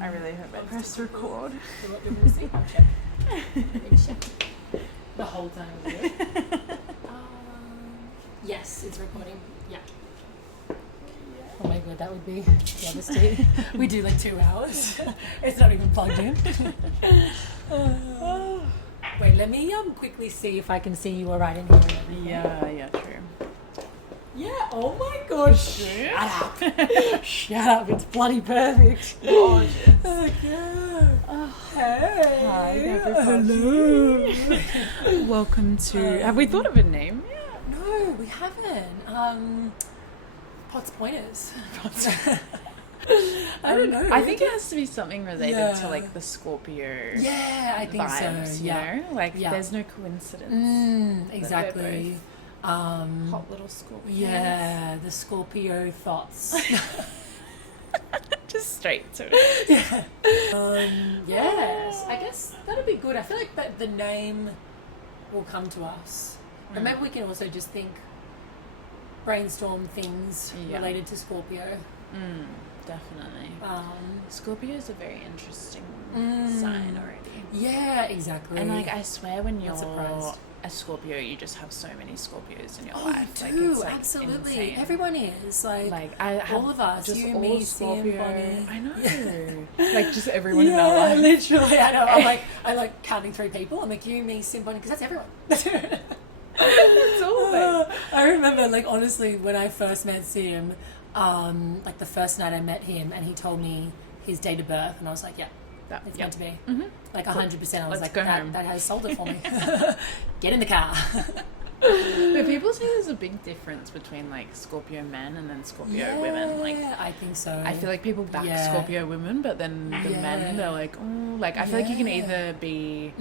I really hope I press record. What you're going to see? I'll check. Let me check. The whole time of it. Yes, it's recording. Yeah. Oh my god, that would be devastating. We do like 2 hours. It's not even plugged in. Wait, let me quickly see if I can see you all right in here and everything. Yeah, true. Yeah, oh my gosh. Shut up. Shut up, it's bloody perfect. Gorgeous. Oh, yeah. Oh, hey. Hi, everybody. Hello. Welcome to... have we thought of a name yet? No, we haven't. Pots Pointers. I don't know. I think it has to be something related to Yeah. like the Scorpio Yeah, I think vibes, so. you know? Like Yeah. there's no coincidence. Exactly. Hot little Scorpios. Yeah, the Scorpio thoughts. Just straight to it. Yes, I guess that'll be good. I feel like the name will come to us. And maybe we can also just brainstorm things related to Scorpio. Definitely. Scorpio is a very interesting sign already. Yeah, exactly. And like I swear when you're surprised. a Scorpio, you just have so many Scorpios in your Oh, life. you Like do, it's like absolutely. insane. Everyone is like I have all of us. just You, all me, Scorpio. Sam, Bonnie. I know. Yeah. Like just everyone in our life. Literally. I know. I'm like counting 3 people. I'm like you, me, Sim, Bonnie, because that's everyone. It's all of it. I remember, like, honestly, when I first met Sim, like the first night I met him, and he told me his date of birth, and I was like, yeah, it's meant to be. Like 100%. I was Let's like, go home. that has sold it for me. Get in the car. But people say there's a big difference between like Scorpio men and then Scorpio women. Like I think so. I feel like people back Yeah. Scorpio women, but then the men they're like, oh, like I feel like you can either be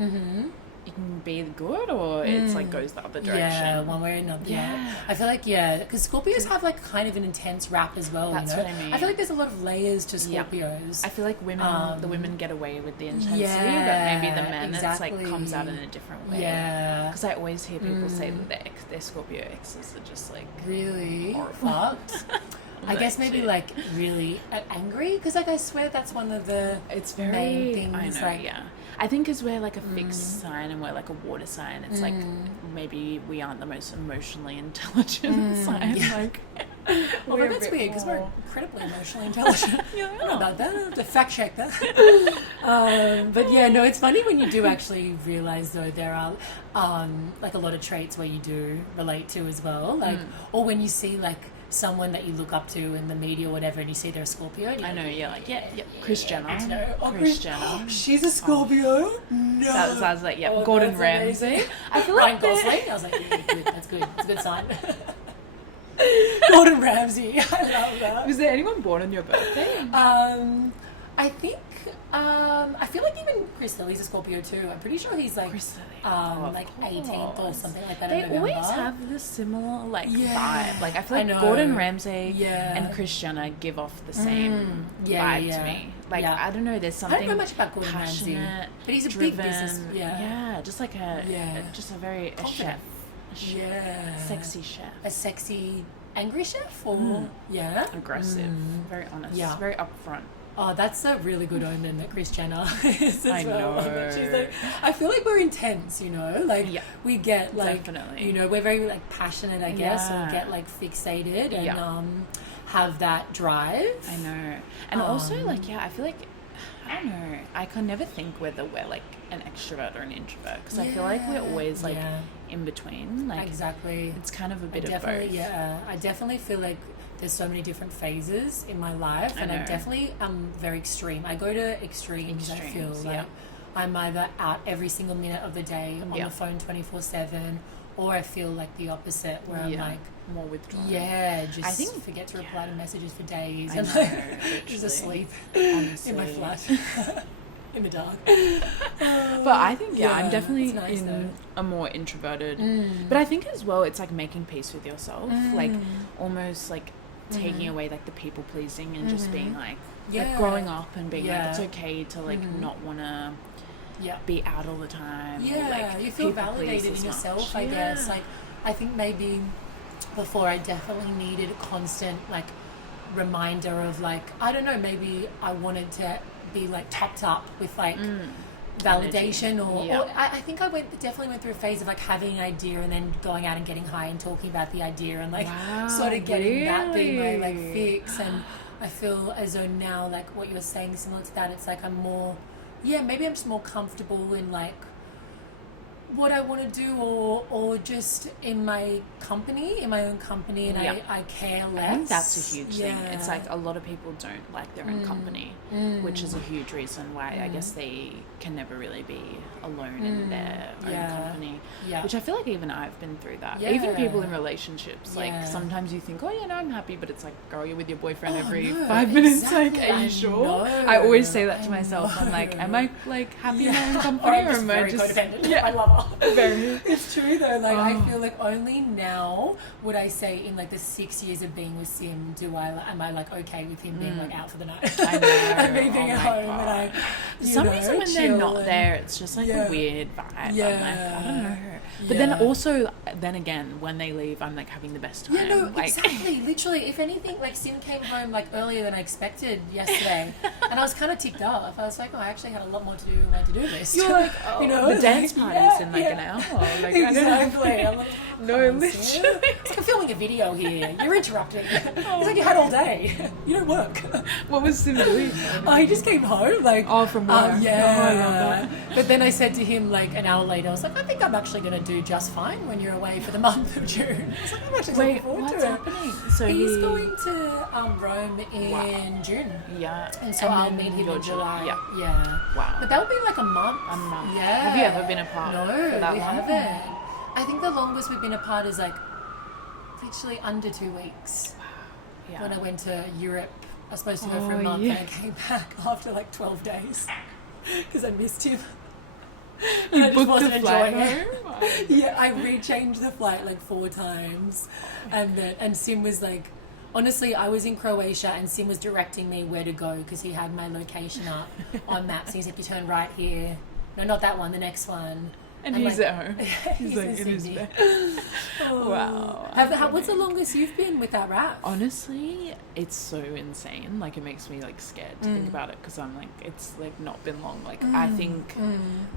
you can be good or it's like goes the other direction. Yeah, one way or another. Yeah. I feel like, because Scorpios have like kind of an intense rap as well. That's you know? what I mean. I feel like there's a lot of layers to Yeah. Scorpios. I feel like the women get away with the intensity, Yeah, but maybe the men exactly. it's like comes out in a different way. Yeah. Because I always hear people say that their Scorpio exes are just like Really? horrible. Fucked. I guess maybe like really angry, because like I swear that's one of the it's very main things. I know, like, yeah. I think because we're like a fixed sign and we're like a water sign, it's like maybe we aren't the most emotionally intelligent sign. yeah. Like, Although we're a that's bit weird because we're more- incredibly emotionally intelligent. Yeah, I don't know about that. I have to fact check that. But yeah, no, it's funny when you do actually realize though there are like a lot of traits where you do relate to as well. Like, or when you see like someone that you look up to in the media or whatever, and you see they're a Scorpio. And I know, yeah, like Kris Jenner. No. Oh, Kris Jenner. She's a Scorpio. No. So I was like, yeah, Oh, Gordon that's Ramsay. amazing. I feel Ryan like they're- Gosling. I was like, yeah, good. That's good. That's a good sign. Gordon Ramsay. I love that. Was there anyone born on your birthday? I think I feel like even Chris Lilly's a Scorpio too. I'm pretty sure he's like Chris Lilly. Of like 18th or course. something like that. They in November. always have this similar like Yeah. vibe. Like I feel I like know. Gordon Ramsay Yeah. and Kris Jenner give off the same Yeah, vibe yeah. to me. Like Yeah. I don't know, there's I something don't know much about Gordon Ramsay, passionate, but he's a driven, big business. Yeah. just like a very a chef. Yeah. Sexy chef. A sexy angry chef or yeah. Aggressive, very honest, Yeah. very upfront. Oh, that's a really good omen that Kris Jenner is as I well. know. That she's like, I feel like we're intense, you know? Like, Yeah. we get, like, Definitely. you know, we're very, like, passionate, I guess, Yeah. or get, like, fixated and Yeah. have that drive. I know. And also, like, I feel like, I don't know, I can never think whether we're, like, an extrovert or an introvert. Because I feel like we're always, like, in between. Like, Exactly. it's kind of a bit of Definitely, both. yeah. I definitely feel like there's so many different phases in my life, and I know. definitely am very extreme. I go to extremes, I feel Extremes, like yeah. I'm either out every single minute of the day on Yeah. the phone 24/7, or I feel like the opposite where I'm like, more withdrawn. just I think- forget to reply to messages for days I and know, like just literally. asleep Honestly. in my flat in the dark. But I think, I'm definitely it's nice, in though. a more introverted. But I think as well, it's like making peace with yourself. Like almost like taking away like the people pleasing and just being like growing up and being like, it's okay to like not want to be out all the time. Yeah, or, like, you feel people please validated as in yourself, much. I guess. Like, I think maybe before I definitely needed a constant, like, reminder of like, I don't know, maybe I wanted to be like topped up with like validation or I think I definitely went through a phase of like having an idea and then going out and getting high and talking about the idea and like sort of getting that being my like fix. And I feel as though now, like what you're saying, similar to that, it's like I'm more, maybe I'm just more comfortable in like what I want to do or just in my own company, and I care less. I think that's a huge thing. It's like a lot of people don't like their own company, which is a huge reason why I guess they can never really be alone in their own company, which I feel like even I've been through that. Even people in relationships, like sometimes you think, I'm happy, but it's like, girl, you're with your boyfriend every 5 minutes. Exactly. Like, are you sure? I always say that to myself. I'm like, am I like happy in my own company, or am I just codependent? I love it. Very. It's true though. Like I feel like only now would I say in like the 6 years of being with Sim am I like okay with him being like out for the night? I know. And me being at home and I for some reason when they're not there, it's just like a weird vibe. Yeah. I'm like, I don't know. But then again, when they leave, I'm like having the best time. Yeah, no, like, exactly. Literally, if anything, like Sim came home like earlier than I expected yesterday, and I was kind of ticked off. I was like, I actually had a lot more to do on my to-do list. You're like, the dance party's in like an hour. Like, exactly. I'm like, no, literally. It's like I'm filming a video here. You're interrupting. It's like you had all day. You don't work. What was Sim doing? He just came home. Like, from work. I love that. But then I said to him like an hour later, I was like, I think I'm actually going to do just fine when you're away for the month of June. I was like, I'm actually looking forward to it. Happening? So he's going to Rome in June. Yeah. And so I'll meet him in July. Yeah. Wow. But that would be like a month. Yeah. Have you ever been apart? No, for that we long? haven't. I think the longest we've been apart is like literally under 2 weeks. Yeah. When I went to Europe, I was supposed to go for a month and I came back after like 12 days because I missed him. You I just wasn't enjoying it. I rechanged the flight like 4 times, and Sim was like, honestly, I was in Croatia and Sim was directing me where to go because he had my location up on maps. He said, "You turn right here. No, not that one. The next one." And he's like, at home. He's like, it is there. Wow. What's the longest you've been with that rap? Honestly, it's so insane. Like, it makes me like scared to think about it because I'm like, it's like not been long. Like, I think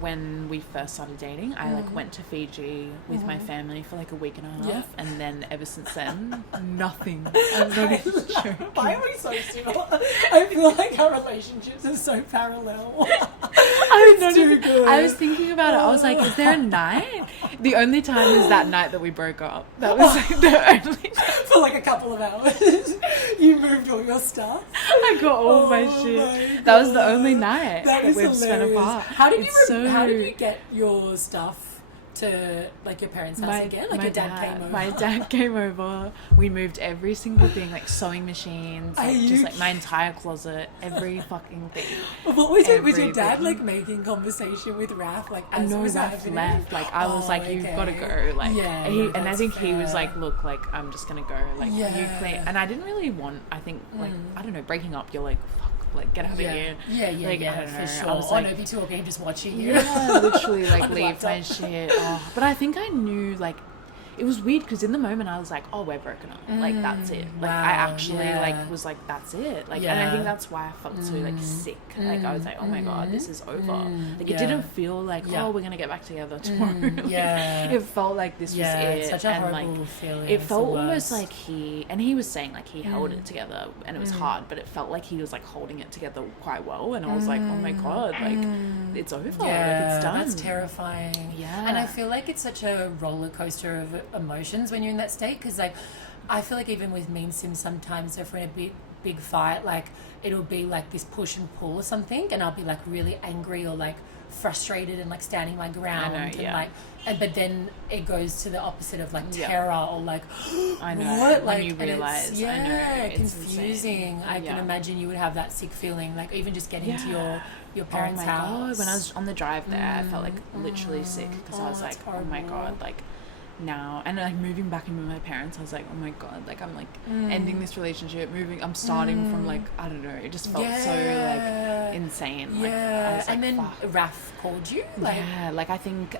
when we first started dating, I like went to Fiji with my family for like a week and a half, and then ever since then, nothing. I'm not even joking. Why are we so similar? I feel like our relationships are so parallel. I was thinking about it. I was like, is there a night? The only time is that night that we broke up. That was like the only time. For like a couple of hours. You moved all your stuff. I got all my shit. That was the only night that we've spent apart. How did you get your stuff to like your parents' house again? Like your dad came over. My dad came over. We moved every single thing, like sewing machines, like just like my entire closet, every fucking thing. What was it? Was your dad like making conversation with Raph? Like, as no, Raph left. Like, I was like, you've got to go. Like, and I think he was like, look, like I'm just gonna go. Like, you clean. And I didn't really want. I think like I don't know. Breaking up, you're like, like get out of here. Yeah, like, I don't know. For sure. I was like, no, be talking, just watching you. Yeah, literally, like leave my shit. But I think I knew, like, it was weird because in the moment I was like, oh, we're broken up. Like, that's it. Like, I actually like was like, that's it. Like, and I think that's why I felt so like sick. Like, I was like, oh my god, this is over. Like, it didn't feel like, oh, we're gonna get back together tomorrow. It felt like this was it. It's such a and horrible like, feeling. it felt almost like he was saying like he held it together, and it was hard, but it felt like he was like holding it together quite well. And I was like, oh my god, like it's over. Like, it's done. That's terrifying. Yeah, and I feel like it's such a roller coaster of emotions when you're in that state, because like I feel like even with me and Sim sometimes if we're in a big fight, like it'll be like this push and pull or something, and I'll be like really angry or like frustrated and like standing my ground. Like, but then it goes to the opposite of like terror or like I know what? When like you realize confusing. I can imagine you would have that sick feeling, like even just getting to your parents' house. God, when I was on the drive there, I felt like literally sick because I was like, oh my god, like now, and like moving back in with my parents, I was like, oh my god, like I'm like ending this relationship, I'm starting from like, I don't know, it just felt so like insane. Like I was like, and then fuck. Raf called you, like I think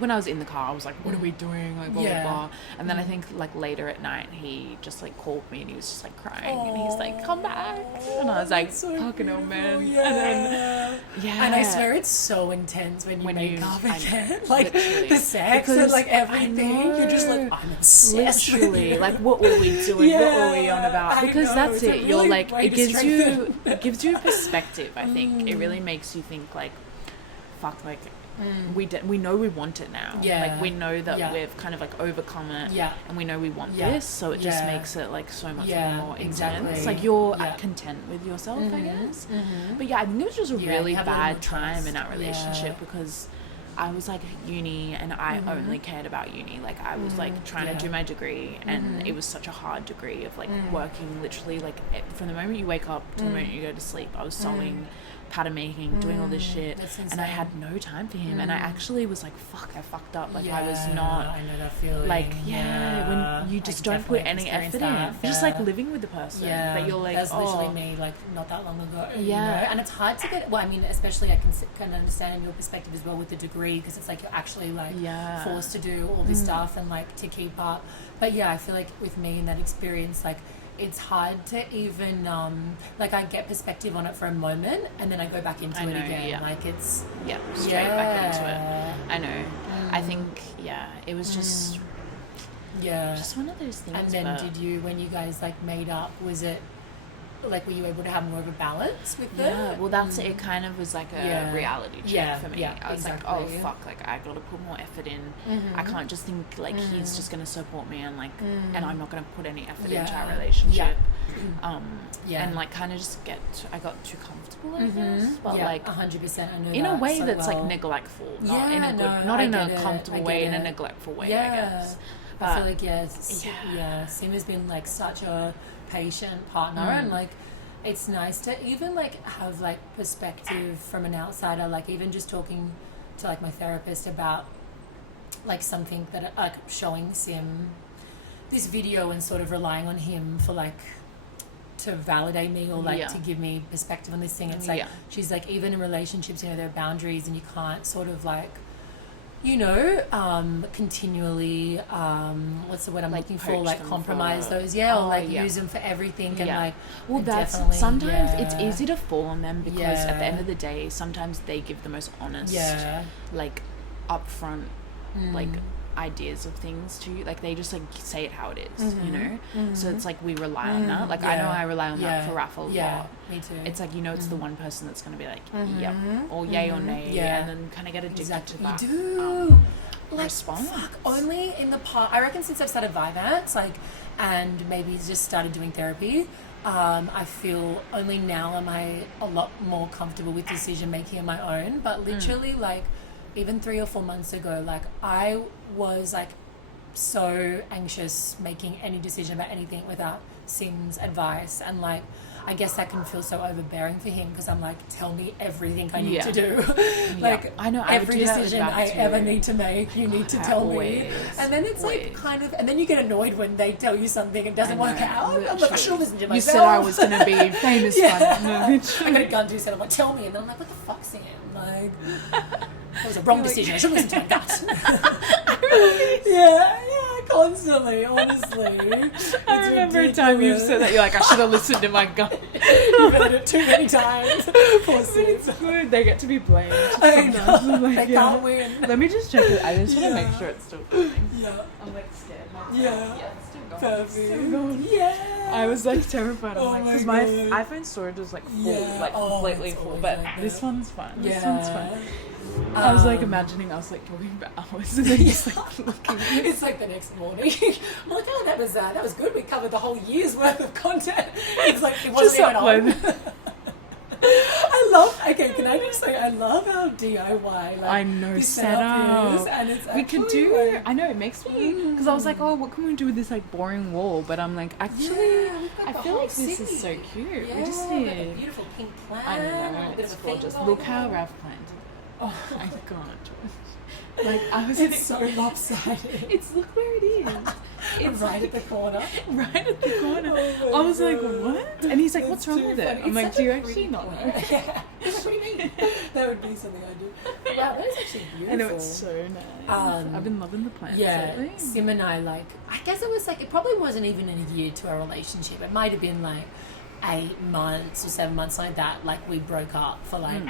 when I was in the car I was like, what are we doing, like blah blah blah, and then I think like later at night he just like called me and he was just like crying and he's like, come back, and I was like, fucking hell, man. And then and I swear it's so intense when you make up again, like literally. the sex and like everything, you're just like, I'm obsessed with you. Like what were we doing, what were we on about, because that's it, you're like, it gives you perspective. I think it really makes you think like, fuck, like we know we want it now, like we know that we've kind of like overcome it, and we know we want this, so it just makes it like so much more intense. Like you're content with yourself, I guess. But I think it was just a really bad time in our relationship because I was like uni and I only cared about uni. Like I was like trying to do my degree, and it was such a hard degree of like working literally like from the moment you wake up to the moment you go to sleep. I was sewing, pattern making, doing all this shit, and I had no time for him. And I actually was like, fuck, I fucked up. Like I was not, I know that feeling. like when you just don't put any effort in, just like living with the person that you're like, that's literally me, like not that long ago, you know? And it's hard to get, well, I mean, especially I can understand your perspective as well with the degree, because it's like you're actually like forced to do all this stuff and like to keep up. But I feel like with me in that experience, like it's hard to even like I get perspective on it for a moment and then I go back into it again. Like it's straight back into it. I know. I think it was just just one of those things. And then did you, when you guys like made up, was it like, were you able to have more of a balance with it? Yeah, well that's it. Kind of was like a reality check for me. I was like, oh fuck, like I gotta put more effort in. I can't just think like he's just gonna support me and like and I'm not gonna put any effort into our relationship. And like kind of just I got too comfortable, I guess. But like 100%, I know in that a way so that's well. like neglectful, not in a good, not in a comfortable way, in a neglectful way, I guess. But I feel like Sim has been like such a patient partner, and like it's nice to even like have like perspective from an outsider, like even just talking to like my therapist about like something that like showing Sim this video and sort of relying on him for like to validate me or like to give me perspective on this thing. It's like she's like, even in relationships, you know, there are boundaries and you can't sort of like, you know, continually what's the word I'm like looking for, like compromise those or like use them for everything and like, well, that's sometimes it's easy to fall on them because at the end of the day sometimes they give the most honest like upfront like ideas of things to you, like they just like say it how it is, you know. So it's like we rely on that, like I know I rely on that for Raph a lot. Me too. It's like, you know, it's the one person that's going to be like yep or yay or nay, and then kind of get addicted to that. You do like, response. Fuck, only in the past, I reckon since I've started Vivance, like, and maybe just started doing therapy, I feel only now am I a lot more comfortable with decision making on my own. But literally like even 3 or 4 months ago, like I was like so anxious making any decision about anything without Sim's advice, and like I guess that can feel so overbearing for him because I'm like, tell me everything I need to do. Like I know every decision I ever need to make, you need to tell me. And then it's like kind of, and then you get annoyed when they tell you something and doesn't work out. I'm like, I should listen to myself. You said I was going to be famous. I got a gun to his head. I'm like, tell me. And then I'm like, what the fuck, Sam? Like, that was a wrong decision. I should listen to my gut. Constantly, honestly. I remember a time you said that, you're like, I should have listened to my gut. You've heard it too many times. Poor Sim. It's good. They get to be blamed. I know. Like, they can't win. Let me just check it. I just want to make sure it's still going. I'm like scared. It's still going. Perfect. Still going. I was like terrified. I'm like, because my iPhone storage is like full, like completely full. But this one's fun. This one's fun. I was like imagining us like talking for hours and then just like looking. It's like the next morning. I'm like, oh, that was good. We covered the whole year's worth of content. It's like it wasn't even on. Can I just say I love how DIY like I know this setup is, and it's we could do like, I know it makes me, because I was like, oh, what can we do with this like boring wall, but I'm like, actually I feel like this is so cute. We just need a beautiful pink plant. I know, it's gorgeous. Look how Raph planted. Oh my god. Like, I was It's so lopsided. It's, look where it is. It's right at the corner. Right at the corner. Oh I was like, God. what? And he's like, what's That's wrong with too it? funny. I'm It's like, such do you a actually pretty not corner. know? Yeah. He's like, what do you mean? That would be something I do. Wow, that is actually beautiful. I know, it's so nice. I've been loving the plants lately. Sim and I, like, I guess it was like, it probably wasn't even a year to our relationship. It might have been like 8 months or 7 months like that. Like, we broke up for like,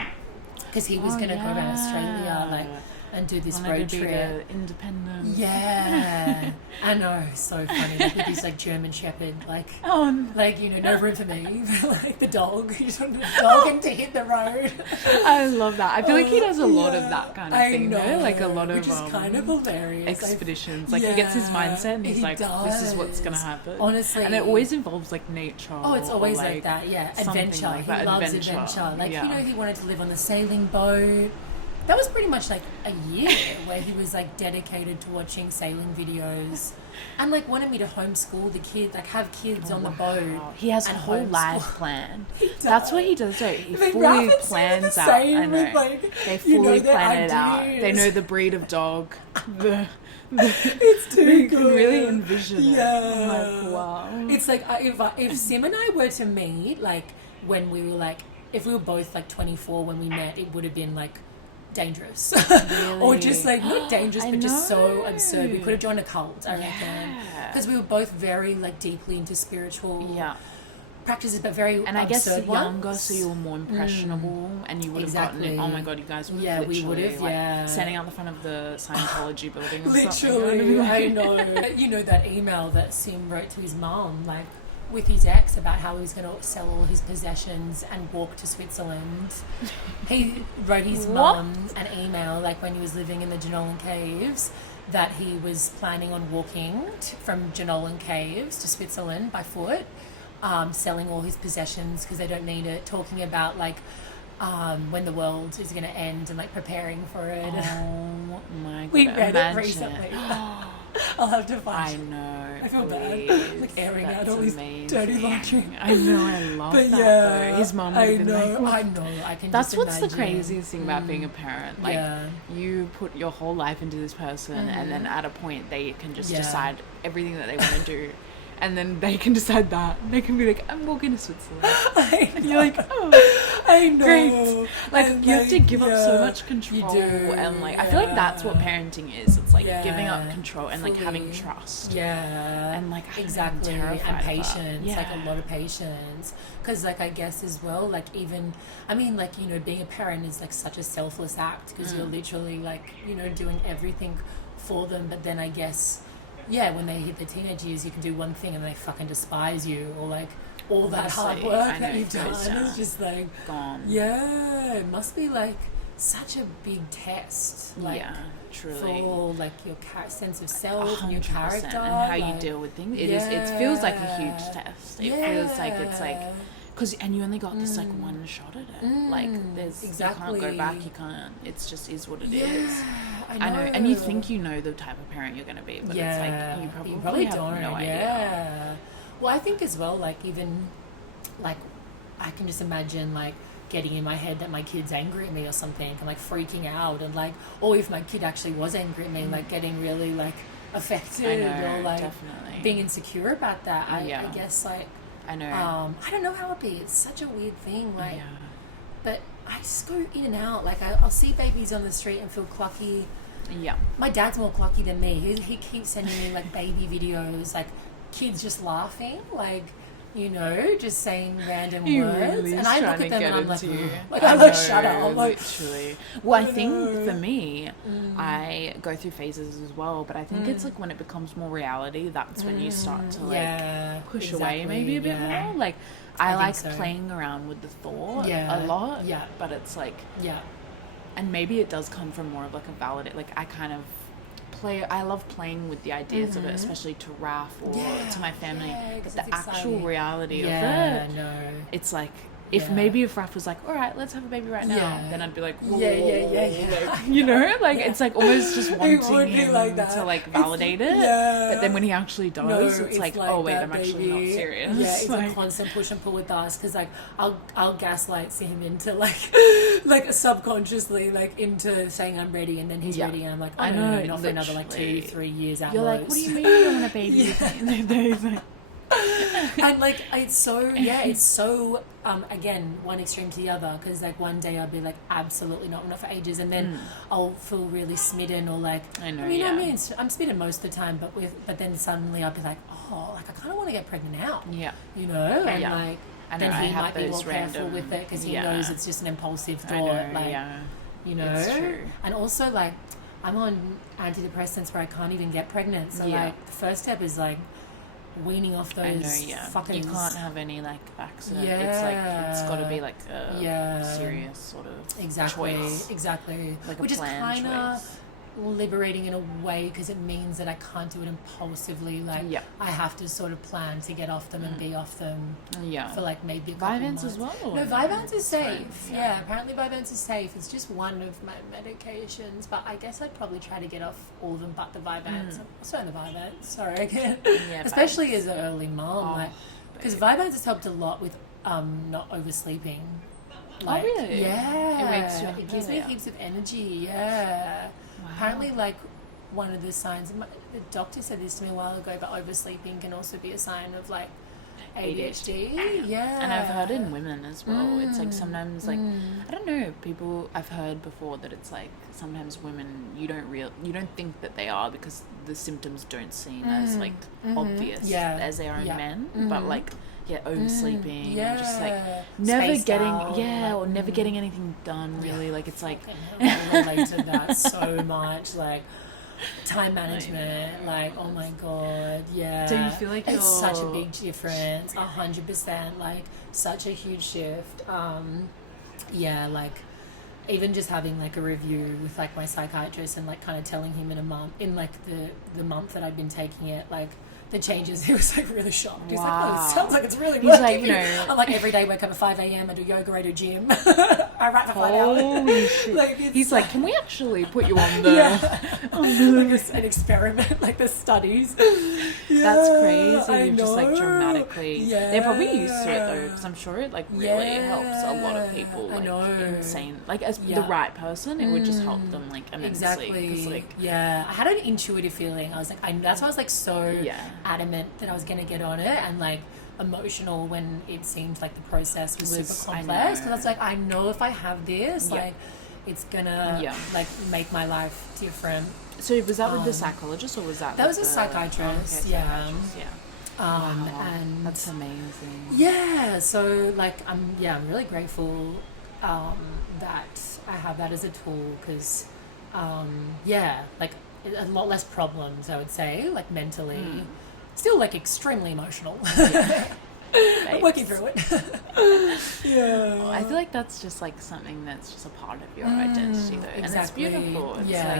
because he was going to go around Australia, like, and do this road trip. Independent. Yeah. I know, so funny. Like, with this like German Shepherd, like, like, you know, no room for me. Like the dog, you just want the dog and to hit the road. I love that. I feel like he does a lot of that kind of thing, know, though. Like a lot of which is kind of hilarious. expeditions. Like he gets his mindset and he's like, this is what's gonna happen. Honestly, and it always involves like nature. Oh, it's always like that. Yeah, adventure. Like he that. loves adventure. Like, you know, he wanted to live on the sailing boat. That was pretty much like a year where he was like dedicated to watching sailing videos and like wanted me to homeschool the kids, like have kids on the boat. He has a whole life plan. That's what he does though. He fully plans out. I know. Like, they fully plan it out. They know the breed of dog. It's too you good. You can really envision it. I'm like, wow. It's like if Sim and I were to meet, like when we were like, if we were both like 24 when we met, it would have been like dangerous. Really? Or just like not dangerous but just so absurd. We could have joined a cult, I reckon, because we were both very like deeply into spiritual practices, but very and I guess younger ones. So you were more impressionable and you would have gotten it. Oh my god, you guys would have we would have like, standing out the front of the Scientology building or literally I know. You know that email that Sim wrote to his mum, like with his ex, about how he was going to sell all his possessions and walk to Switzerland. He wrote his mum an email, like when he was living in the Jenolan Caves, that he was planning on walking from Jenolan Caves to Switzerland by foot, selling all his possessions because they don't need it, talking about like when the world is going to end and like preparing for it. Oh my god. We read it recently. I'll have to find I know. I feel bad. Like airing out all his dirty laundry. I know, I love but that though. His mum would have been like, I know, I can that's just what's imagine. the craziest thing about being a parent. Like you put your whole life into this person and then at a point they can just decide everything that they want to do. And then they can decide that. They can be like, I'm walking to Switzerland. And you're like, oh, I know. Great. Like, and you have to give up so much control. You do. And, like, I feel like that's what parenting is. It's, like, giving up control and, like, having trust. Yeah. And, like, exactly. I'm terrified and patience. of that. Like, a lot of patience. Because, like, I guess as well, like, even, I mean, like, you know, being a parent is, like, such a selfless act because you're literally, like, you know, doing everything for them. But then I guess... yeah, when they hit their teenage years, you can do one thing and they fucking despise you, or like all that hard work that you've done is just like gone. Yeah, it must be like such a big test. Like, truly. For like your sense of self, and your character, and how you deal with things. It is. It feels like a huge test. It feels like it's like. And you only got this like one shot at it. Like there's you can't go back. You can't. It's just is what it is. I know. And you think you know the type of parent you're going to be, but it's like you probably have no idea. Well, I think as well, like even like I can just imagine like getting in my head that my kid's angry at me or something and like freaking out, and like, or if my kid actually was angry at me, like getting really like affected or like being insecure about that. I guess like. I know. I don't know how it'd be. It's such a weird thing. Like, but I just go in and out. Like, I'll see babies on the street and feel clucky. Yeah. My dad's more clucky than me. He keeps sending me like baby videos, like kids just laughing, like, you know, just saying random words. Really and I look at them and I'm like, I like, shut up. I'm like, literally. Well, I think for me, I go through phases as well, but I think it's like when it becomes more reality, that's when you start to like push away maybe a bit more. Like, I like playing around with the thought a lot, but it's like, and maybe it does come from more of like a valid, like I kind of I love playing with the ideas of it, especially to Raf or to my family. But the actual reality of it, it's like if Raph was like, all right, let's have a baby right now, then I'd be like, whoa, yeah. you know, like it's like almost just wanting him like to like validate it. But then when he actually does, it's like, oh wait, I'm actually not serious. Yeah, it's like, a constant push and pull with us, because like I'll gaslight him into like subconsciously like into saying I'm ready, and then he's ready, and I'm like, no, not for another like 2-3 years out. You're like, what do you mean you don't want a baby? And like it's so again, one extreme to the other, because like one day I'll be like, absolutely not for ages, and then I'll feel really smitten, or like I'm smitten most of the time, but then suddenly I'll be like, oh, like I kind of want to get pregnant now, you know, and like then he might be more careful with it, because he knows it's just an impulsive thought, you know. It's true. And also like I'm on antidepressants where I can't even get pregnant, so like the first step is like weaning off those fucking... You can't have any like accident. It's like it's got to be like a serious sort of choice. Exactly. Like which a planned is kind of choice. Liberating in a way, because it means that I can't do it impulsively. Like I have to sort of plan to get off them and be off them for like maybe a couple months. As well? No, Vyvanse is safe. Yeah, apparently Vyvanse is safe. It's just one of my medications, but I guess I'd probably try to get off all of them but the Vyvanse. I'm also on the Vyvanse. Sorry again. Especially as an early mom, because Vyvanse has helped a lot with not oversleeping. Like, oh really? Yeah, it gives me heaps of energy. Yeah. Wow. Apparently, like, one of the signs, the doctor said this to me a while ago, but oversleeping can also be a sign of, like, ADHD. Yeah. And I've heard in women as well. It's, like, sometimes, like, I don't know, I've heard before that it's, like, sometimes women, you don't think that they are, because the symptoms don't seem as, like, obvious as they are in men, but, like... oversleeping, and just like never getting anything done. Really, like it's like I relate to that so much. Like time management, like oh my god, Do you feel like it's such a big difference? 100%, like such a huge shift. Like even just having like a review with like my psychiatrist, and like kind of telling him in like the month that I've been taking it, like. The changes, he was like really shocked. He's like, oh, it sounds like it's really working. He's like, you know, I'm like, every day wake up at 5 a.m, I do yoga, I do gym. I write for 5 hours. Holy shit. Like, he's like, can we actually put you on the... an experiment, like the studies. That's crazy. Just like dramatically. They're probably used to it though, because I'm sure it like really helps a lot of people. Like insane. Like as the right person, it would just help them like immensely. Exactly. Like, I had an intuitive feeling. I was like, that's why I was like so... adamant that I was going to get on it, and like emotional when it seemed like the process was super complex, because I was like, I know if I have this like it's gonna like make my life different. So was that with the psychologist, or was that was a psychiatrist? And that's amazing. So like I'm really grateful that I have that as a tool, because like a lot less problems, I would say, like mentally. Still like extremely emotional. I'm working through it. I feel like that's just like something that's just a part of your identity though. Exactly. And it's beautiful. It's like,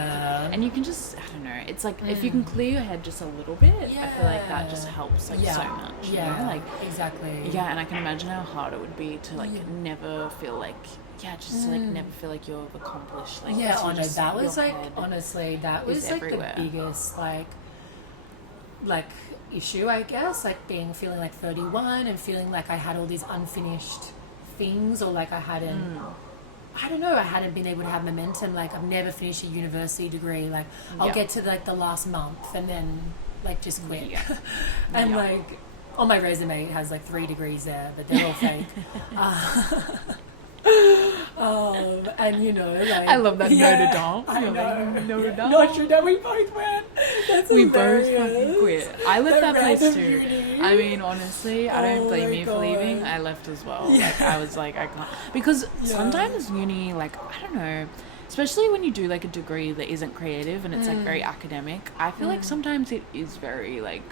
and you can just, I don't know, it's like if you can clear your head just a little bit, I feel like that just helps like so much. You know? Like exactly. And I can imagine how hard it would be to like never feel like just to like never feel like you've accomplished like that was like honestly that was like everywhere. The biggest like issue, I guess, like feeling like 31 and feeling like I had all these unfinished things, or like I hadn't been able to have momentum. Like I've never finished a university degree. Like I'll get to like the last month and then like just quit. And like on my resume it has like 3 degrees there, but they're all fake. And you know, like I love that Notre Dame. I know. Notre Dame. Notre Dame. We both went. We both fucking quit. I left that place too. Beauty. I mean, honestly, I don't blame you for leaving. I left as well. Like I was like, I can't, because sometimes uni, like I don't know, especially when you do like a degree that isn't creative and it's like very academic. I feel like sometimes it is very like,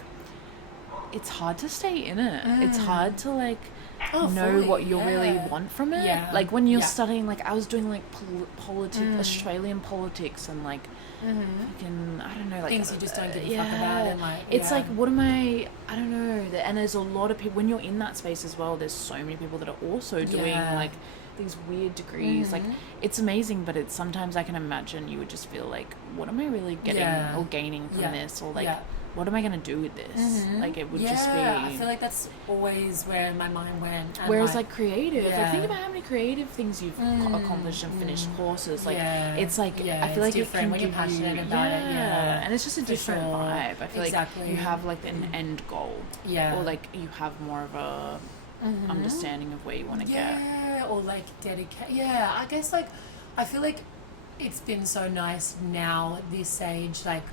it's hard to stay in it. It's hard to like know what you really want from it. Yeah. Like when you're studying, like I was doing like Australian politics and like fucking, I don't know, like things you just don't give a fuck about, and like it's like, what am I don't know. And there's a lot of people when you're in that space as well. There's so many people that are also doing like these weird degrees. Like it's amazing, but it's sometimes I can imagine you would just feel like, what am I really getting or gaining from this, or like what am I going to do with this? Like it would just be... I feel like that's always where my mind went. And whereas like creative, like think about how many creative things you've accomplished and finished courses. Like it's like, I feel like it can when you're passionate about it. And it's just a different vibe. I feel like you have like an end goal. Or like you have more of a understanding of where you want to get. Or like dedicate. I guess like, I feel like it's been so nice now at this age, like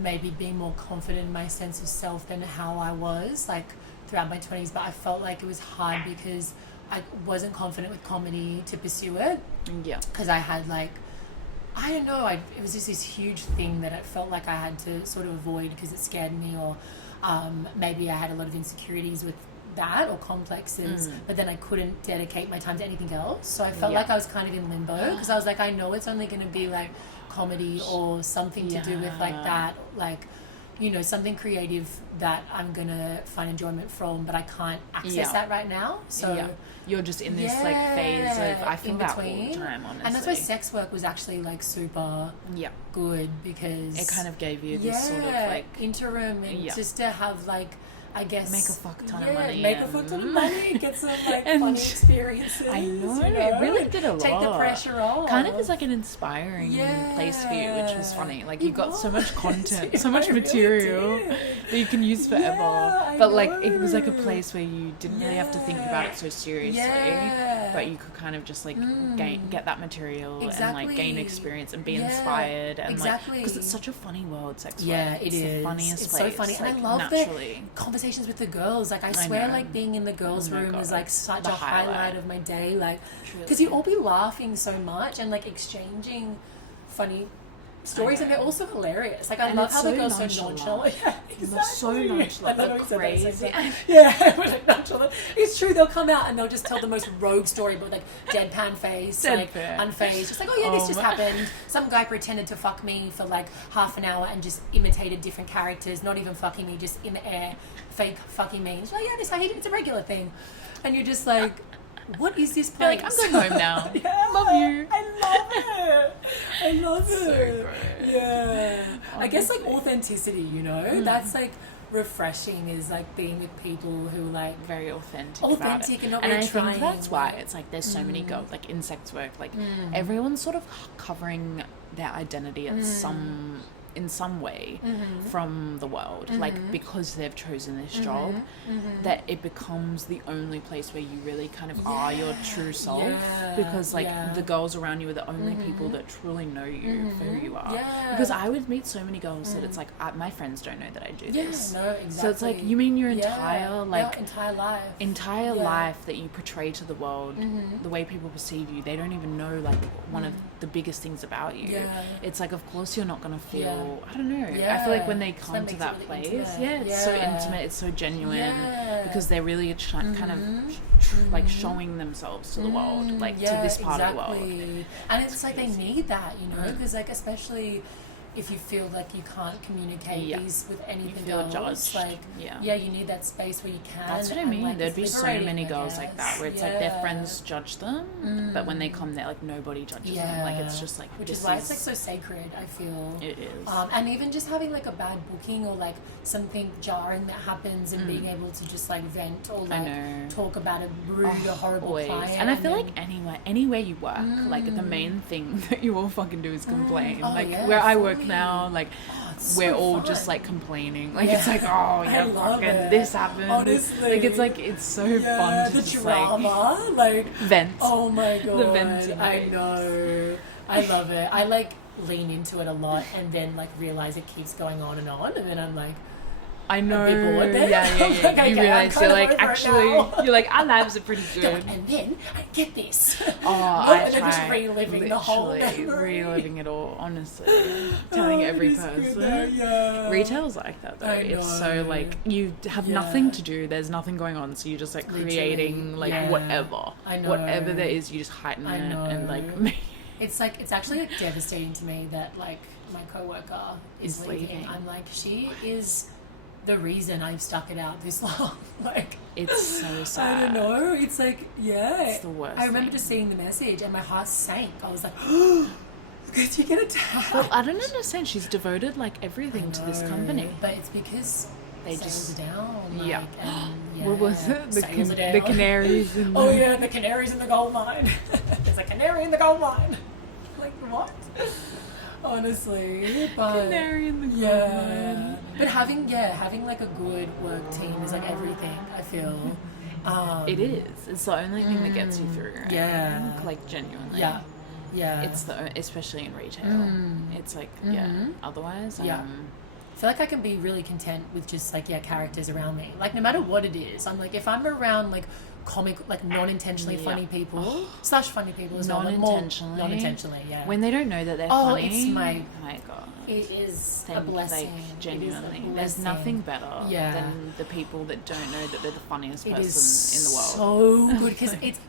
maybe being more confident in my sense of self than how I was like throughout my 20s, but I felt like it was hard because I wasn't confident with comedy to pursue it. Because I had like, I don't know, it was just this huge thing that I felt like I had to sort of avoid because it scared me, or maybe I had a lot of insecurities with that or complexes, but then I couldn't dedicate my time to anything else. So I felt like I was kind of in limbo because I was like, I know it's only going to be like comedy or something to do with like that, like, you know, something creative that I'm gonna find enjoyment from, but I can't access that right now. So you're just in this like phase of, I feel that all the time, honestly. And that's why sex work was actually like super good, because it kind of gave you this sort of like interim, and just to have like, I guess, make a fuck ton of money. Make a fuck ton of money, get some like funny experiences. I know, it really did a lot. Take the pressure off. Kind of is like an inspiring place for you, which was funny. Like you got so much content, so much material that you can use forever. But like it was like a place where you didn't really have to think about it so seriously, but you could kind of just like get that material and like gain experience and be inspired, and like, because it's such a funny world, sex work. It's the funniest it's place. so funny, and like, I love naturally. the conversations with the girls. Like I swear, like being in the girls' room is like such a highlight of my day. Like, because you all be laughing so much and like exchanging funny stories, and they're also hilarious. Like I love how the girls are so nonchalant. They're so nonchalant. They're crazy. We're like nonchalant. It's true. They'll come out and they'll just tell the most rogue story, but like deadpan face, like unfazed, just like, oh yeah, this just happened. Some guy pretended to fuck me for like half an hour and just imitated different characters, not even fucking me, just in the air, fake fucking me. It's like, yeah, it's a regular thing, and you're just like, what is this place? Like, I'm going home now. Love you. I love it. So great. Yeah. Honestly. I guess like authenticity, you know, that's like refreshing, is like being with people who like very authentic and not and really I trying. think that's why it's like there's so many girls like in sex work, like everyone's sort of covering their identity at in some way from the world, like because they've chosen this job, that it becomes the only place where you really kind of are your true self, because like the girls around you are the only people that truly know you for who you are. Because I would meet so many girls that it's like, my friends don't know that I do this. No, exactly. So it's like, you mean your entire entire life that you portray to the world, the way people perceive you, they don't even know like one of the biggest things about you. It's like, of course you're not going to feel I don't know. I feel like when they come to that place, it's so intimate, it's so genuine, because they're really kind of like showing themselves to the world, like to this part of the world. And it's like they need that, you know, because like especially if you feel like you can't communicate these with anything else, judged. Like you need that space where you can. That's what I mean. Like, there'd be so many girls like that where it's like their friends judge them, but when they come there, like nobody judges them. Like it's just like, which is why it's like so sacred, I feel. It is. And even just having like a bad booking or like something jarring that happens, and being able to just like vent or like talk about a rude or horrible client. And I feel like anywhere you work, like the main thing that you all fucking do is complain. Like where I work now, like we're all fun. Just like complaining, like it's like, oh yeah, fucking this happened. Honestly. Like it's like, it's so fun to the just drama, like vent. Oh my god, the venting. I know, I love it. I like lean into it a lot and then like realize it keeps going on, and then I'm like, I know. I'd be bored then. Yeah. Okay, You realize you're like, actually, you're like, our lives are pretty good. Like, and then I get this. And then just reliving the whole memory. Reliving it all, honestly. Telling every person. Retail's like that though. It's so like, you have nothing to do, there's nothing going on, so you're just like creating like whatever. Whatever there is, you just heighten it and like it's like, it's actually like devastating to me that like my coworker is leaving. I'm like, she is the reason I've stuck it out this long. Like, it's so sad. I don't know. It's like, it's the worst. I remember just seeing the message and my heart sank. I was like, oh, could you get attacked? Well, I don't understand. She's devoted like everything to this company, but it's because they just down. Like, and, what was it? The canaries. And the canaries in the gold mine. There's a canary in the gold mine. Like what? Honestly, but canary in the gold mine. But having like a good work team is like everything. I feel. It is. It's the only thing that gets you through. Right? Yeah. Like genuinely. Yeah. It's especially in retail. It's like otherwise. I feel like I can be really content with just like characters around me. Like no matter what it is, I'm like if I'm around like comic, like non-intentionally funny people / funny people as well. Non-intentionally, when they don't know that they're funny. It's my god. It is a blessing. Like, genuinely, there's nothing better than the people that don't know that they're the funniest person in the world. So good because it's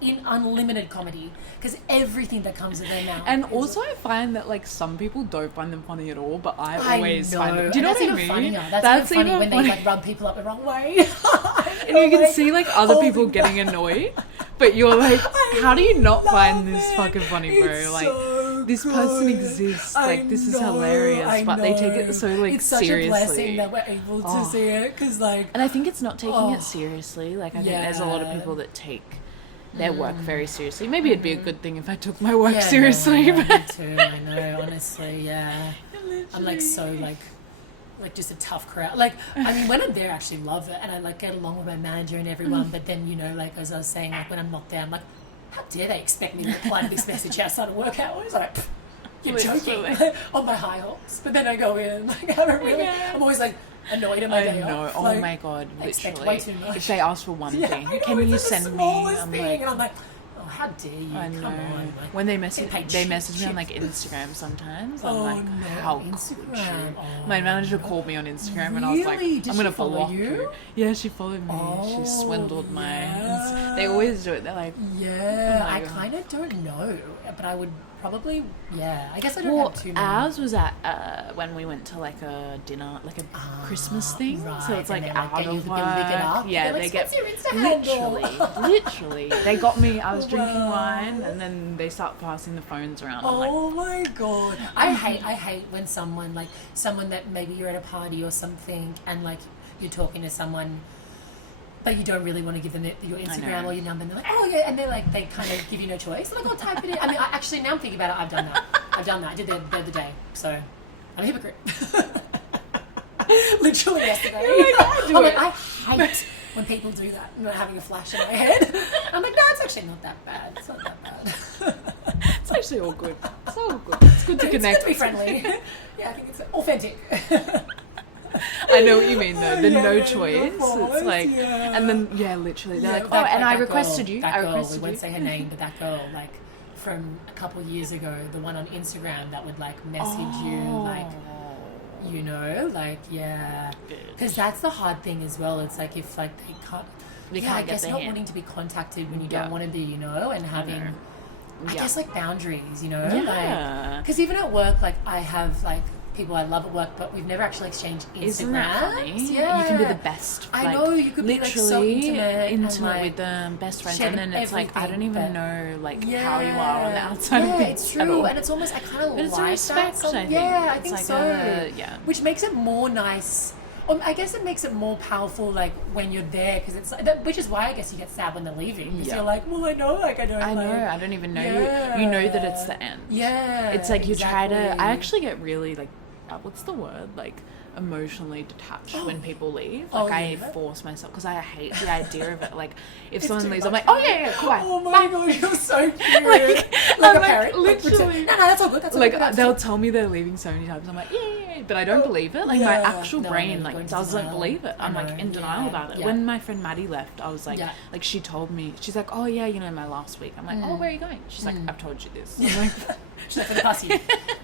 in unlimited comedy because everything that comes with their mouth. And also I find that like some people don't find them funny at all, but I always find them. Do you know what I mean? Funnier. That's even funny when they like rub people up the wrong way. And you can see like other people getting annoyed, but you're like, how do you not find this fucking funny, bro? Like this person exists. Like this is hilarious, but they take it so like it's such seriously. a blessing that we're able to see it because like. And I think it's not taking it seriously. Like I think there's a lot of people that take their work very seriously. Maybe it'd be a good thing if I took my work seriously. Me too. I know, honestly, I'm like so like just a tough crowd. Like I mean, when I'm there, I actually love it, and I like get along with my manager and everyone. But then like as I was saying, like when I'm not there, I'm like, how dare they expect me to reply to this message outside of work hours? Like, you're joking on my high hopes. But then I go in, like I'm always like annoyed at my day off. Oh like, my god, I expect literally. way too much. If they ask for one thing, can you send me? I'm like, oh, how dare you? Come on. Like, when they message me on like Instagram sometimes, I'm like, how could you? My manager called me on Instagram and I was like, I'm gonna block you. Yeah, she followed me. She swindled my. They always do it. They're like, I kind of don't know, but I would. Probably, I guess I don't have too many. Ours was at when we went to like a dinner, like a Christmas thing. Right. So it's like out of work. Yeah, they get literally. They got me. I was drinking wine, and then they start passing the phones around. Oh my god! I hate when someone that maybe you're at a party or something, and like you're talking to someone. But you don't really want to give them your Instagram or your number. And they're like, oh yeah, and they kind of give you no choice. They're like, I'll type it in. I mean, actually, now I'm thinking about it, I've done that. I did that the other day. So I'm a hypocrite. Literally yesterday. I hate when people do that. I'm not having a flash in my head. I'm like, no, it's actually not that bad. It's not that bad. It's actually all good. It's all good. It's good to connect. It's good to be friendly. I think it's authentic. I know what you mean though. The no choice. It's like, and then literally they're like, oh, and I requested you. I requested you. We won't say her name, but that girl, like from a couple of years ago, the one on Instagram that would like message you, like, you know, like because that's the hard thing as well. It's like if like they can't. I guess not wanting to be contacted when you don't want to be, you know, and having. I guess like boundaries, you know, like because even at work, like I have like. People I love at work, but we've never actually exchanged Instagrams. Isn't that funny? Yeah. You can be the best. I know, you could be like so intimate with them, best friends, and then it's like I don't even know like how you are on the outside of things. It's true, and it's almost I kind of like respect, that. I think. I it's think like so. Which makes it more nice. I guess it makes it more powerful, like when you're there, because it's like, which is why I guess you get sad when they're leaving. Because you're like, well, I know, like I don't. I don't even know you. You know that it's the end. Yeah, it's like you try to. I actually get really like. What's the word? Like emotionally detached when people leave. Like I force myself because I hate the idea of it. Like if someone leaves, I'm like, oh cool. Oh my god, you're so cute. like a parrot. Literally. No, that's all good. That's all like good. they'll tell me they're leaving so many times. I'm like, okay, but I don't believe it. Like my actual brain like doesn't denial. believe it. I'm like in denial about it. When my friend Maddie left, I was like, like she told me, she's like, oh yeah, you know, my last week. I'm like, oh, where are you going? She's like, I've told you this. I'm like, she's like, for the past year,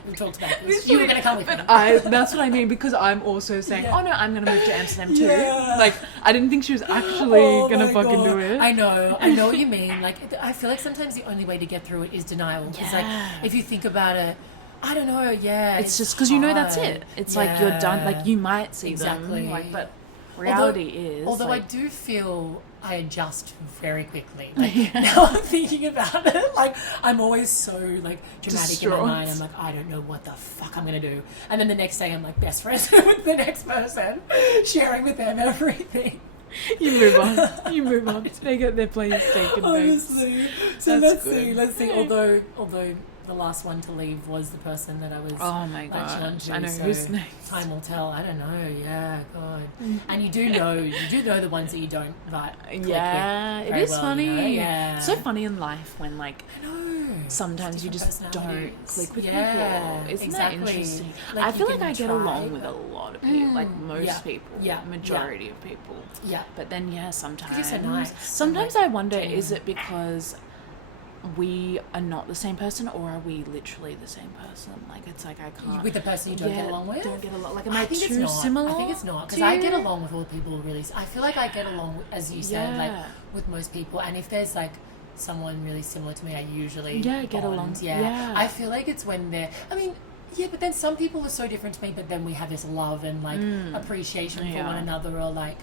we talked about this. You were going to come with me. That's what I mean, because I'm also saying, oh no, I'm going to move to Amsterdam too. Like, I didn't think she was actually going to fucking do it. I know what you mean. Like, I feel like sometimes the only way to get through it is denial. It's like, if you think about it, I don't know, it's just because you know that's it. It's like you're done. Like, you might see them, like, but reality although like, I do feel I adjust very quickly. Like, now I'm thinking about it. Like, I'm always so like dramatic in my mind. I'm like, I don't know what the fuck I'm gonna do. And then the next day, I'm like best friends with the next person, sharing with them everything. You move on. They get their place taken. Honestly. So let's see. Although the last one to leave was the person that I was gosh, I know who's next. Time will tell. I don't know. Yeah, God. And you do know the ones that you don't. But it is funny. You know? Yeah, so funny in life when like sometimes you just don't click with people. Isn't that interesting? Like, I feel like I get along with a lot of people, like most people, majority of people. Yeah. But then sometimes you're so nice. Sometimes I wonder, is it because we are not the same person, or are we literally the same person? Like, it's like I can't with the person you don't get along with. Like, am I too similar? I think it's not, because I get along with all the people really. I feel like I get along, as you said, like with most people. And if there's like someone really similar to me, I usually get along. I feel like it's when they're. I mean. Yeah, but then some people are so different to me, but then we have this love and like appreciation for one another, or like.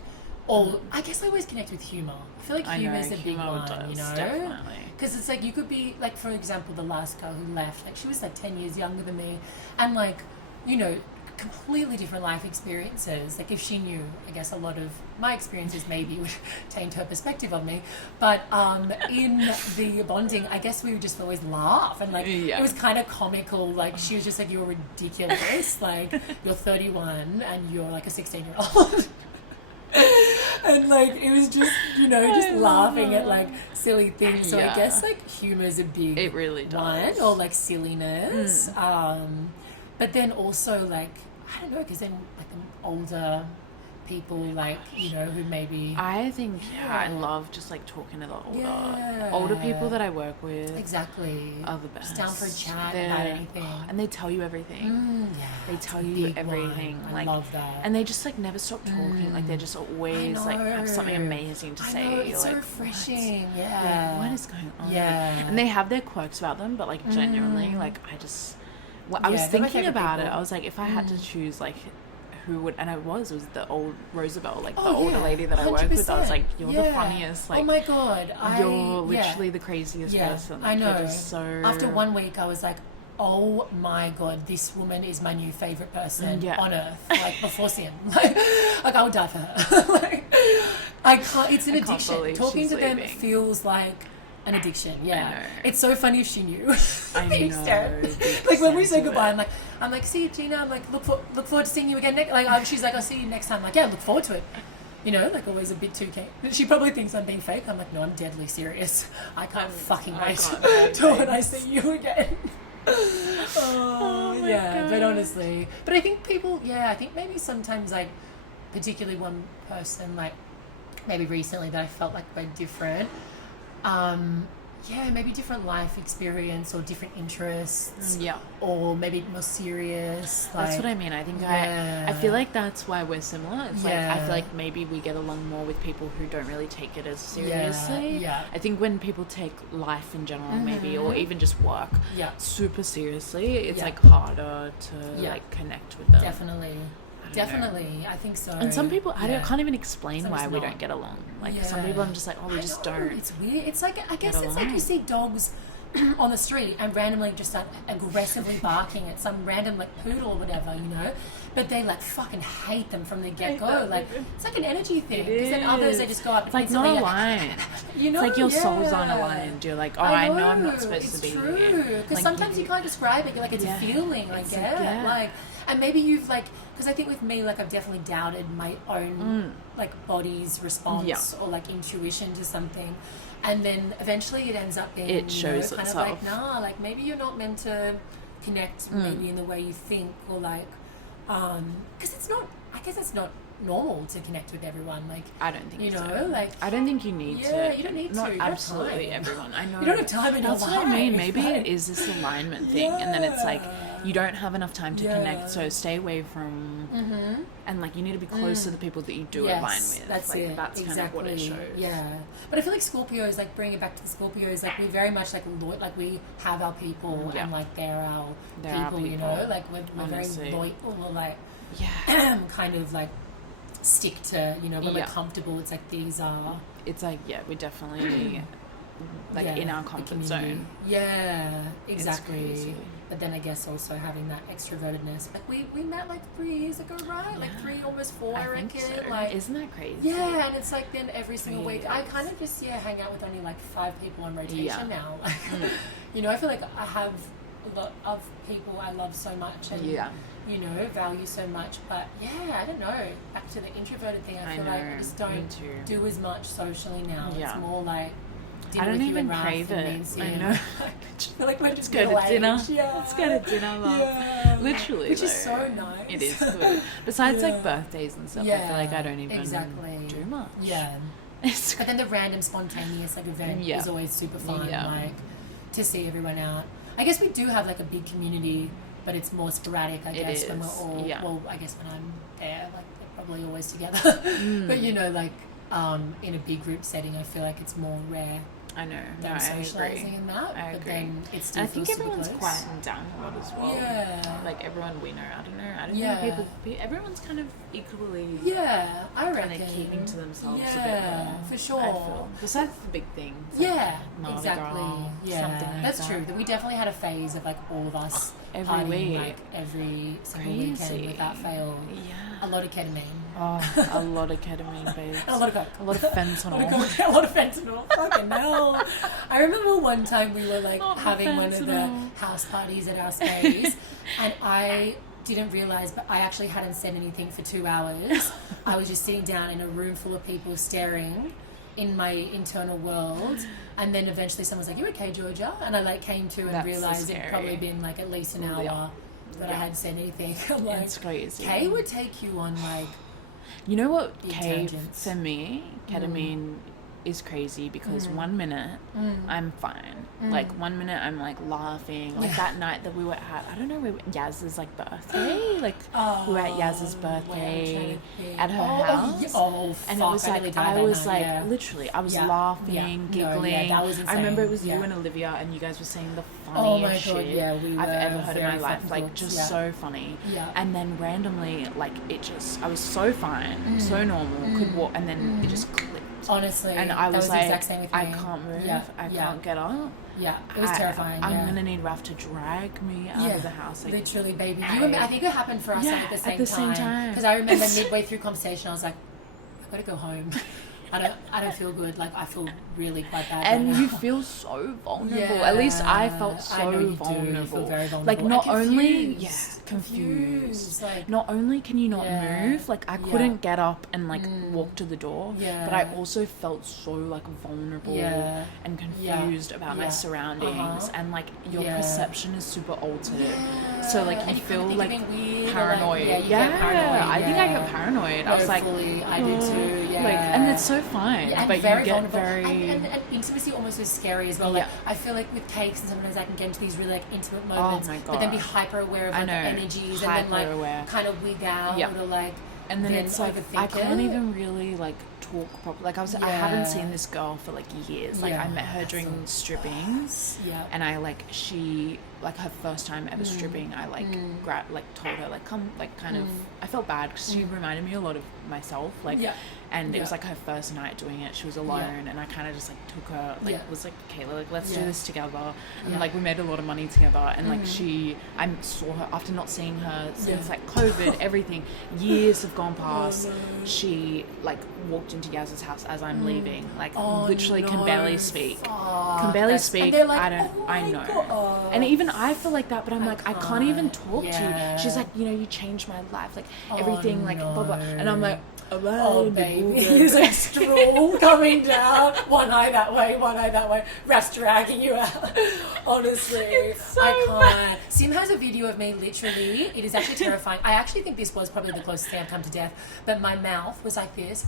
Or I guess I always connect with humour. I feel like humour is a big one, you know? Definitely. Because it's like you could be, like, for example, the last girl who left, like, she was like 10 years younger than me, and like, you know, completely different life experiences. Like, if she knew, I guess, a lot of my experiences maybe would taint her perspective of me. But in the bonding, I guess we would just always laugh, and like it was kind of comical. Like, she was just like, "You're ridiculous. Like, you're 31 and you're like a 16-year-old." And like it was just, you know, just laughing at like silly things. So I guess like humor is a big one, or like silliness. But then also like, I don't know, because then like older people, like, you know, who maybe I think I love just like talking to the older people that I work with. Exactly. Are the best. Just down for a chat about anything. And they tell you everything. They tell you everything. Like, I love that. And they just like never stop talking. Like, they're just always like have something amazing to say. It's so like, refreshing. What is going on? And they have their quirks about them, but like genuinely, like I just I was thinking about it. I was like, if I had to choose like who would, and it was the old Roosevelt, like the older lady that I worked with. I was like, you're the funniest. Like, oh my God, you're literally the craziest person. Like, I know. You're just so. After 1 week, I was like, oh my God, this woman is my new favorite person on earth. Like, before sin, like I would die for her. Like, I can't. It's an addiction. Talking to them feels like an addiction. It's so funny if she knew. I know. Like when we say goodbye, I'm like, see you, Gina. I'm like, look forward to seeing you again. She's like, I'll see you next time. I'm like, yeah, look forward to it. You know, like always a bit too keen. She probably thinks I'm being fake. I'm like, no, I'm deadly serious. I can't fucking wait till when I see you again. God. But honestly, I think people, I think maybe sometimes like, particularly one person, like maybe recently that I felt like we're different. Maybe different life experience or different interests. Or maybe more serious. Like, that's what I mean. I think I feel like that's why we're similar. It's like I feel like maybe we get along more with people who don't really take it as seriously. I think when people take life in general, maybe, or even just work, super seriously, it's like harder to like connect with them. Definitely, I think so. And some people, I can't even explain why we don't get along. Like some people, I'm just like, we just don't. It's weird. It's like, I guess it's like you see dogs on the street and randomly just start aggressively barking at some random like poodle or whatever, you know. But they like fucking hate them from the get-go. Like it's like an energy thing. Because then others, they just go up. It's like not aligned. You know, it's like your soul's aren't aligned. You're like, I know I'm not supposed to be here. It's true. Because like, sometimes you can't describe it. You're like, it's a feeling. Like, like. And maybe you've like, because I think with me, like I've definitely doubted my own like body's response or like intuition to something, and then eventually it ends up being it shows kind itself. Of like, like maybe you're not meant to connect maybe in the way you think, or like because it's not, I guess it's not normal to connect with everyone. Like, I don't think you know, so. like, I don't think you need to. You don't need not to. Not absolutely everyone. I know. You don't have time in your life. That's what I mean. Maybe it is this alignment thing, and then it's like you don't have enough time to connect, so stay away from. And like you need to be close to the people that you do align with. That's like, it. That's kind of what it shows. Yeah, but I feel like Scorpios, like bringing it back to the Scorpios, like we very much like we have our people, and like they're our people. You know, like we're very loyal, or like kind of like stick to, you know, when we're comfortable, it's like these are, it's like we definitely like in our comfort zone. Exactly. But then I guess also having that extrovertedness, like we met like 3 years ago, right? Like 3, almost 4, I reckon. So. Like, isn't that crazy? Yeah, and it's like then every single week I kind of just hang out with only like 5 people on rotation now. Like, you know, I feel like I have a lot of people I love so much, and you know, value so much, but I don't know, back to the introverted thing, I feel like I just don't do as much socially now. It's more like I don't even crave it. I know. I feel like we're just go to dinner. Let's go to dinner, love. Literally, which is so nice. It is good. Besides like birthdays and stuff, I feel like I don't even do much. But then the random spontaneous like event is always super fun, like to see everyone out. I guess we do have like a big community, but it's more sporadic, I guess, when we're all, well, I guess when I'm there, like, they're probably always together. But, you know, like, in a big group setting, I feel like it's more rare. I know. Than socialising in that. I but agree. Then it still I think feels everyone's super close. quieting down a lot as well. Yeah. Like, everyone we know, I don't know. I don't think everyone's kind of equally... I reckon. Kind of keeping to themselves a bit more. Yeah, for sure. I feel. Besides the big things. Like Mardi exactly. Gras, something like that's that. true. That we definitely had a phase of like all of us every partying, week, like every single weekend without fail. A lot of ketamine. Oh, a lot of ketamine, babes. A lot of coke. A lot of fentanyl. A lot of fentanyl. Fucking hell. I remember one time we were like having one of the house parties at our space, and I didn't realise, but I actually hadn't said anything for 2 hours. I was just sitting down in a room full of people staring in my internal world, and then eventually someone's like, "You okay, Georgia?" And I like came to and realised it'd probably been like at least an hour that I hadn't said anything. I'm like, it's crazy. Kay would take you on like, you know what, Kay, for me, ketamine is crazy because 1 minute I'm fine. Like 1 minute I'm like laughing. Like that night that we were at, I don't know, Yaz's like birthday. Like we were at Yaz's birthday at her house. And it was like, I was like, literally, I was laughing, giggling. That was insane. I remember it was you and Olivia, and you guys were saying the funniest shit I've ever heard in my life. Like just so funny. And then randomly, like I was so fine, so normal, could walk, and then it just clicked. Honestly, and I was like, the exact same with me. I can't move, I can't get up. Yeah, it was terrifying. I'm gonna need Raf to drag me out of the house. Like, literally, baby. I think it happened for us at the same time. Because I remember midway through conversation, I was like, I've got to go home. I don't feel good. Like, I feel really quite bad. And right you now. feel so vulnerable. At least I felt so vulnerable. You feel very vulnerable. Like, not only confused. Like, not only can you not move, like I couldn't get up and like walk to the door, but I also felt so like vulnerable and confused about my surroundings, and like your perception is super altered. So like you feel like paranoid. I think I got paranoid. I was like, I did too. Like, and it's so fine, but very you get vulnerable. very and intimacy almost is scary as well. Like I feel like with cakes and sometimes I can get into these really like intimate moments, but then be hyper aware of like the energies, and then like kind of wig out or like, and then it's like I can't even really like talk properly. Like I haven't seen this girl for like years. Like I met her during stripping, and I like her first time ever stripping. I like told her like come like kind of. I felt bad because she reminded me a lot of myself. Like and it was like her first night doing it. She was alone, and I kind of just like took her was like, Kayla, like let's do this together. And like we made a lot of money together, and like I saw her after not seeing her since like COVID, everything. Years have gone past. She like walked into Yaz's house as I'm leaving, like literally can barely speak. Can barely speak. Like, I know. God. And even I feel like that, but I'm like, I can't even talk to you. She's like, you know, you changed my life, like everything, like blah blah. And I'm like, Oh, baby. He's like straw coming down. One eye that way, rats dragging you out. Honestly, so I can't. Sim has a video of me, literally. It is actually terrifying. I actually think this was probably the closest thing I've come to death. But my mouth was like this.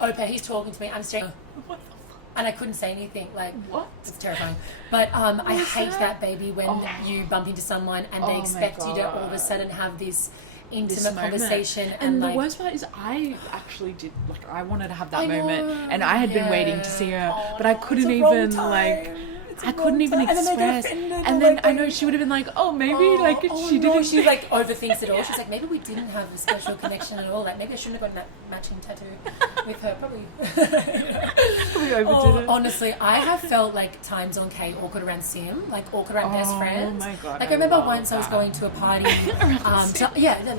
Opa, he's talking to me. I'm staring. What the fuck? And I couldn't say anything. Like, what? It's terrifying. But I hate that, baby, when you bump into someone and they expect you to all of a sudden have this intimate conversation. And the like, worst part is I actually did, like, I wanted to have that moment. And I had been waiting to see her, but I couldn't even, like... I couldn't even express. And then I know she would have been like, oh, maybe, like, she didn't. She, like, overthinks it all. She's like, maybe we didn't have a special connection at all. Like, maybe I shouldn't have gotten that matching tattoo with her. Probably. We overdid it. Honestly, I have felt, like, times on K awkward around Sim, like, awkward around best friends. Oh, my God. Like, I remember once I was going to a party.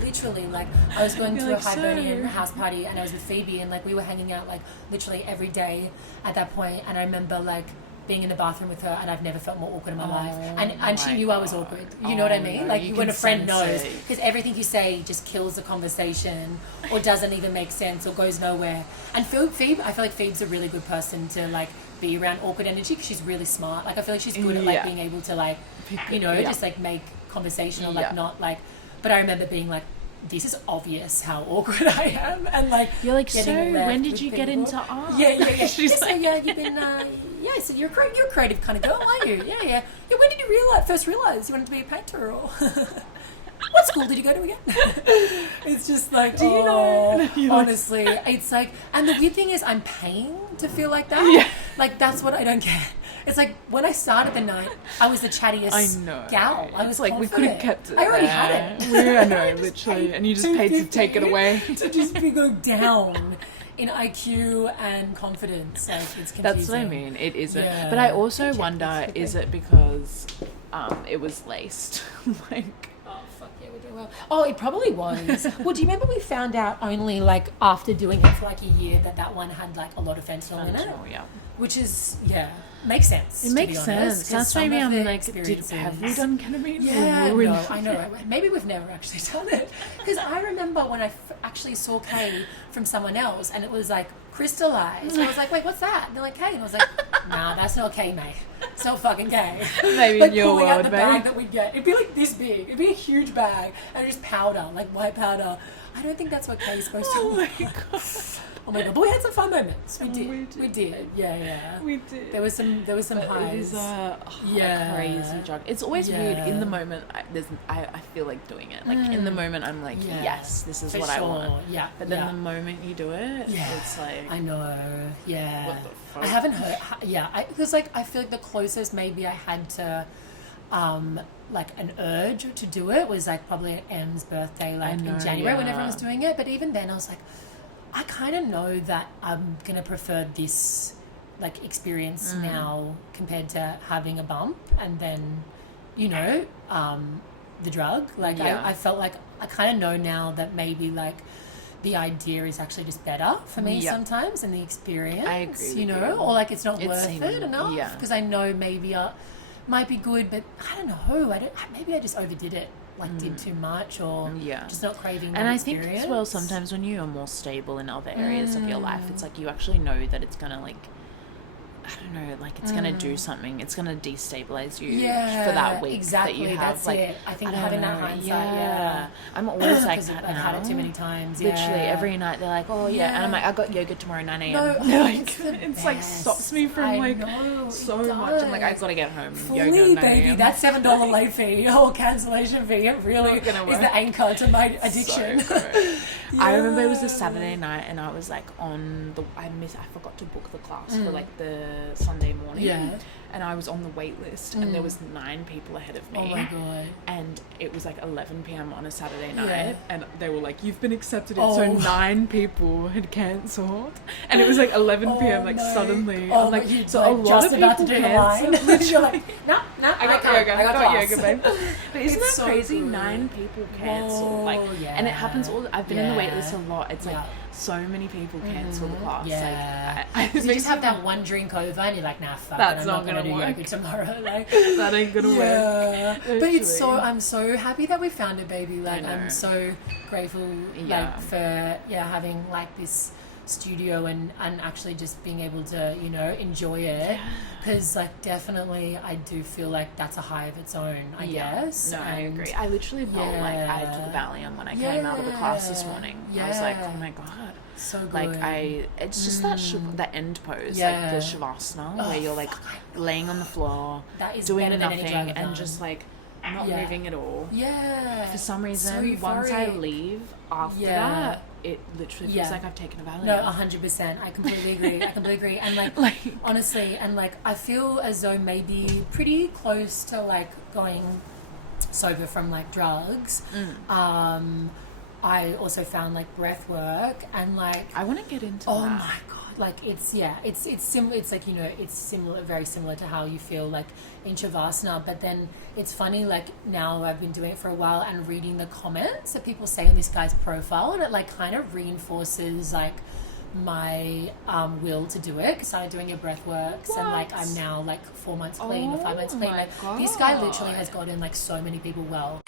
Literally, like, I was going to a Hibernian house party and I was with Phoebe and, like, we were hanging out, like, literally every day at that point. And I remember, like, being in the bathroom with her, and I've never felt more awkward in my life. And she knew I was awkward. You know what I mean? No, like when a friend knows, because everything you say just kills the conversation, or doesn't even make sense, or goes nowhere. And Phoebe, I feel like Phoebe's a really good person to like be around awkward energy because she's really smart. Like I feel like she's good at like being able to like, you know, just like make conversation or like not like. But I remember being like, this is obvious how awkward I am, and like you're like, so when did you get into art? Yeah. She's like, yeah, you've been so you're a creative kind of girl, are you? Yeah. When did you first realize you wanted to be a painter, or what school did you go to again? It's just like, do you know? Honestly, it's like, and the weird thing is, I'm paying to feel like that. Yeah. Like that's what I don't get. It's like when I started the night, I was the chattiest gal. I was like, confident. we could have kept it. I already had it. Yeah, I know, literally. And you just paid to take it away. To just go down in IQ and confidence. Like, it's confusing. That's what I mean. It isn't. Yeah. But I also wonder, is it because it was laced? Like... Oh, it probably was. Well, do you remember we found out only like after doing it for like a year that one had like a lot of fentanyl in it? Yeah. Which is, makes sense. It makes sense. That's maybe I'm like, have we done ketamine? Yeah, no, I know. Maybe we've never actually done it. Because I remember when I actually saw Kay from someone else and it was like crystallized. I was like, wait, what's that? And they're like, Kay. And I was like, nah, that's not Kay, mate. It's not fucking Kay. Maybe like in your pulling world, out the bag that we'd get. It'd be like this big. It'd be a huge bag. And just powder, like white powder. I don't think that's what Kay's supposed to look like. Oh my god! But we had some fun moments. We did. Yeah. We did. There was some highs. It is a crazy drug. It's always weird. In the moment, I feel like doing it. Like in the moment, I'm like, yes, this is what I want. Yeah. But then the moment you do it, it's like, I know. Yeah. What the fuck? I haven't heard. Because like I feel like the closest maybe I had to, like an urge to do it was like probably at Em's birthday, like in January when everyone was doing it. But even then, I was like, I kind of know that I'm going to prefer this like experience now compared to having a bump and then, you know, the drug. Like I felt like I kind of know now that maybe like the idea is actually just better for me sometimes and the experience. I agree. You know, or like it's not worth it enough because I know maybe might be good, but I don't know. Maybe I just overdid it. Like did too much or just not craving that experience. I think as well sometimes when you are more stable in other areas of your life, it's like you actually know that it's gonna like, I don't know, like it's gonna do something. It's gonna destabilize you for that week that you have. That's like it. I think having that hindsight. I'm always like that I've had it too many times. Literally every night they're like, oh and I'm like, I got yoga tomorrow 9 a.m. No, like it's like stops me from like so much. I'm like, I've got to get home. Yoga 9 baby, that $7 late fee or cancellation fee, it really is the anchor to my addiction. So I remember it was a Saturday night and I was like I forgot to book the class for like the Sunday morning. And I was on the wait list and there was 9 people ahead of me. Oh my god. And it was like 11 p.m. on a Saturday night and they were like, you've been accepted in. So 9 people had cancelled and it was like 11 p.m. like suddenly. I'm like, so a lot of people cancelled. You're like, no, I got yoga, babe. But isn't that crazy? 9 people cancelled. Like, and it happens I've been in the waitlist a lot. It's like so many people cancel the class. Yeah. Like, you just have that one drink over and you're like, nah, fuck that's it, I'm not gonna do work. yoga tomorrow. Like, that ain't gonna work. But it's so, I'm so happy that we found it, baby. Like, I'm so grateful like for having like this studio and actually just being able to, you know, enjoy it, because like definitely I do feel like that's a high of its own, I guess. No, I agree. I literally felt like I took a Valium when I came out of the class this morning. I was like, oh my god, so good. Like it's just that end pose, like the Shavasana, where you're like laying on the floor, that is doing nothing and just like not moving at all. For some reason, once I leave after that, it literally feels like I've taken a Valium. No, 100%. I completely agree. And like honestly, and like I feel as though maybe pretty close to like going sober from like drugs. I also found like breath work and like I want to get into that. Oh my god. Like it's similar. It's like, you know, it's similar, very similar to how you feel like in Shavasana. But then it's funny, like now I've been doing it for a while and reading the comments that people say on this guy's profile, and it like kind of reinforces like my will to do it. I started doing your breath works and like I'm now like 4 months clean or 5 months clean. Like this guy literally has gotten like so many people well.